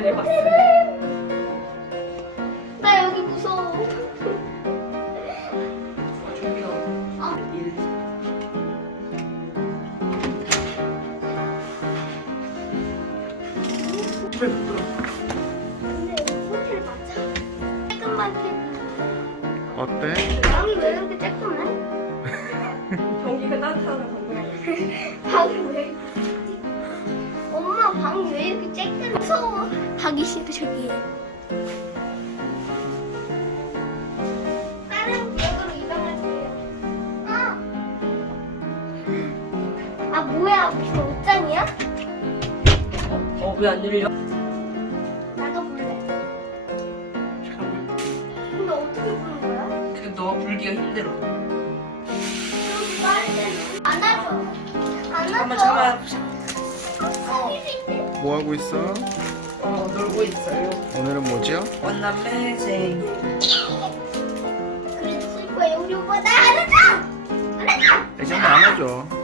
잘해봤어요. 나 여기 무서워. 어. 근데 호텔 맞아? 조금만 어때? 방이 왜 이렇게 조그매? 경기가 따뜻하면 건강해. 방이 왜 엄마 방이 왜 이렇게 쬐끔 무서워 하기 싫어 저기 다른 지역으로 이동할게요 어. 아 뭐야 무슨 옷장이야? 어, 어, 왜안 열려? 나도 볼래 잠깐만. 근데 어떻게 보는 거야? 그 너가 불기가 힘들어. 여기 빨리 안아줘 안아줘 한번 잡아보자. 어. 뭐 하고 있어? 어, 놀고 있어요. 오늘은 뭐지요? 원남매 생. 그랬을 거야 우리 오빠 나 안아줘 안아줘 애기는 안아줘.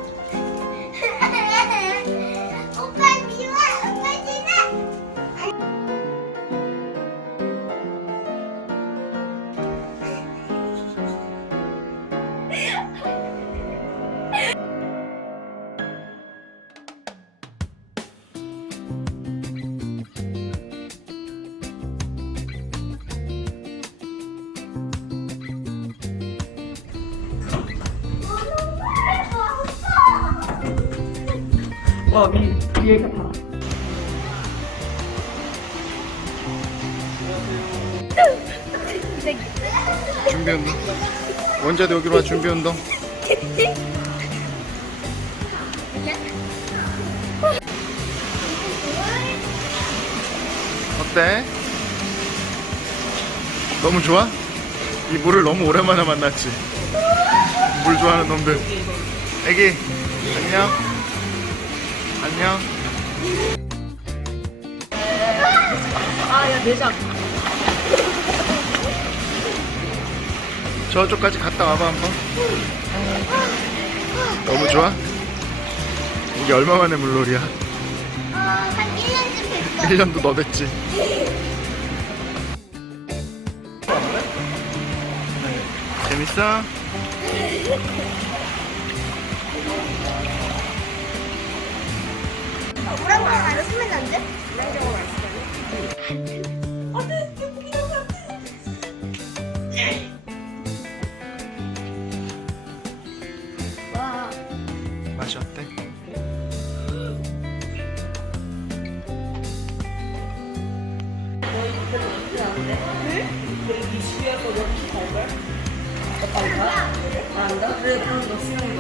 와, 위, 위에가 다. 준비 운동. 원자도 여기로 와 준비 운동. 어때? 너무 좋아? 이 물을 너무 오랜만에 만났지. 물 좋아하는 놈들. 애기 안녕. 안녕. 아, 야, 내장. 저쪽까지 갔다 와봐 한번. 너무 좋아? 이게 얼마 만에 물놀이야? 어 한 1년쯤 됐어 1년도 너 됐지. 재밌어? 맛이 어때? 넣기 갈걸? 오빠 가? 안 한다? 그래, 그럼 너 수영이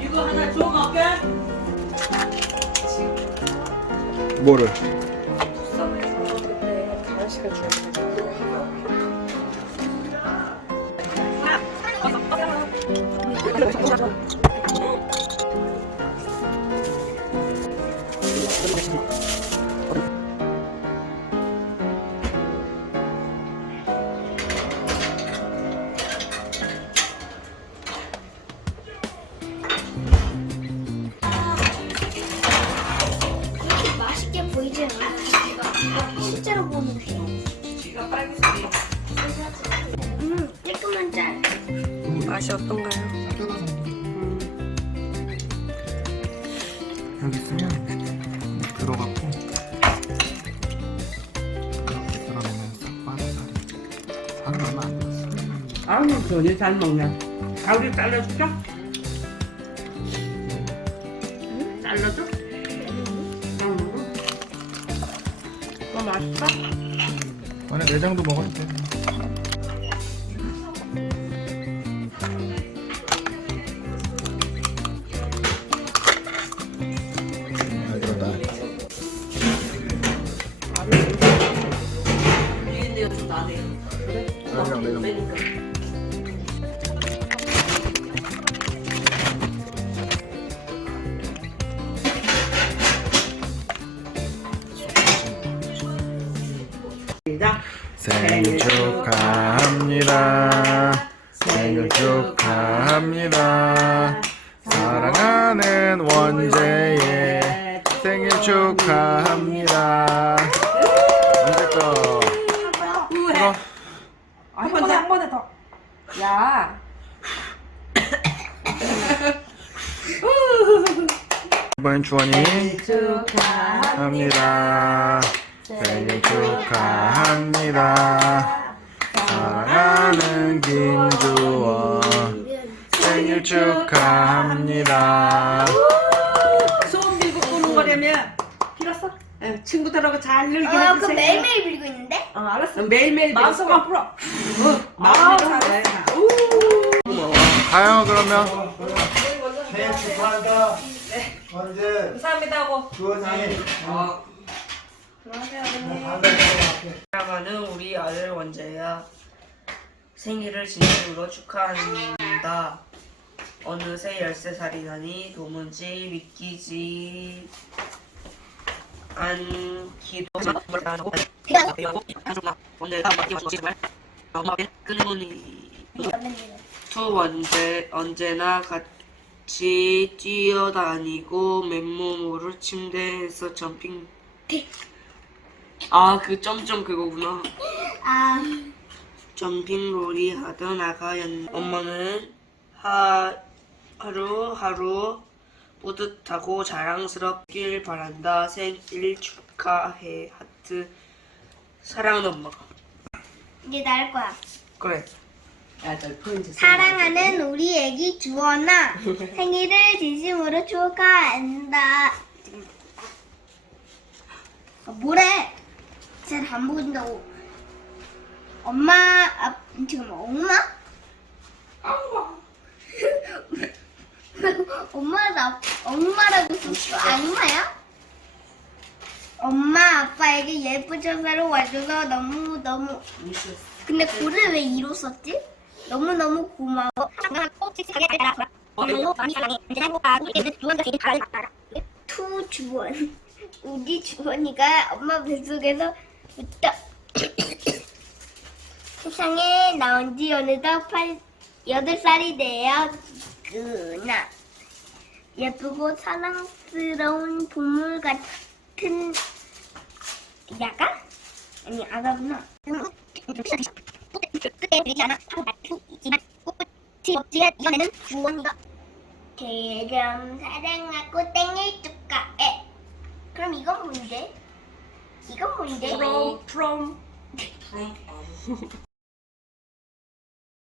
이거 하나 줘, 먹게? 뭐를? 부산에서 그때 가연 씨가 주었어 맛이 어떤가요? 여기 있으면 들어갔고 이렇게 들어가면 싹 빠져 살이 얼마 안 들었어 아유 전이 잘 먹네. 가우리 잘라줄까? 잘라줘? 응. 또 맛있어? 안에 내장도 먹어야 돼 생일 축하합니다. 생일 축하합니다. 사랑하는 원재의 생일 축하합니다. 원재 거. 이거 한 번에 한 번에 더. 야. 이번엔 주원이 축하합니다. 축하합니다. 사랑하는 김주원 생일 축하합니다. 소원 빌고 끄는 거라면 빌었어? 예, 친구들하고 잘 놀게 어, 그 해주세요. 매일매일 빌고 있는데? 어, 알았어. 매일매일 마음속만 풀어. 어, 아, 마음대로 해. 가요 그러면 생일 축하한다. 원재, 감사합니다 하고. 주원이. 어. 사랑하는 우리 아들 원재야 생일을 진심으로 축하한다. 어느새 13살이라니 도무지 믿기지 않기도 하고 원재가 원재 언제나 같이 뛰어다니고 맨몸으로 침대에서 점핑 아 그 점점 그거구나. 아, 점핑놀이 하던 아가였 엄마는 하, 하루하루 뿌듯하고 자랑스럽길 바란다. 생일 축하해. 하트. 사랑하는 엄마가 이제 나을 거야. 그래. 포인트 사랑하는 우리 애기 주원아. 생일을 진심으로 축하한다. 어, 뭐래? 잘 안 보인다고. 엄마, 아, 지금 엄마? 엄마라, 엄마라고 썼어? 악마야? 엄마, 아빠에게 예쁜 천사를 와줘서 너무 너무 근데 고를 왜 이로 썼지? 너무 너무 고마워. 투 주원. 우리 주원이가 엄마 뱃속에서 부터 세상에 나온 지 어느덧 8, 8살이 되었구나. 예쁘고 사랑스러운 동물 같은 야가? 아니 아가구나. 끝에 들리지 않아 하고 말투이지만 꽃이 멋지게 이겨내는 주원이가 대렴 사랑하고 생일 축하해 그럼 이건 뭔데? 이건 뭔데? from from from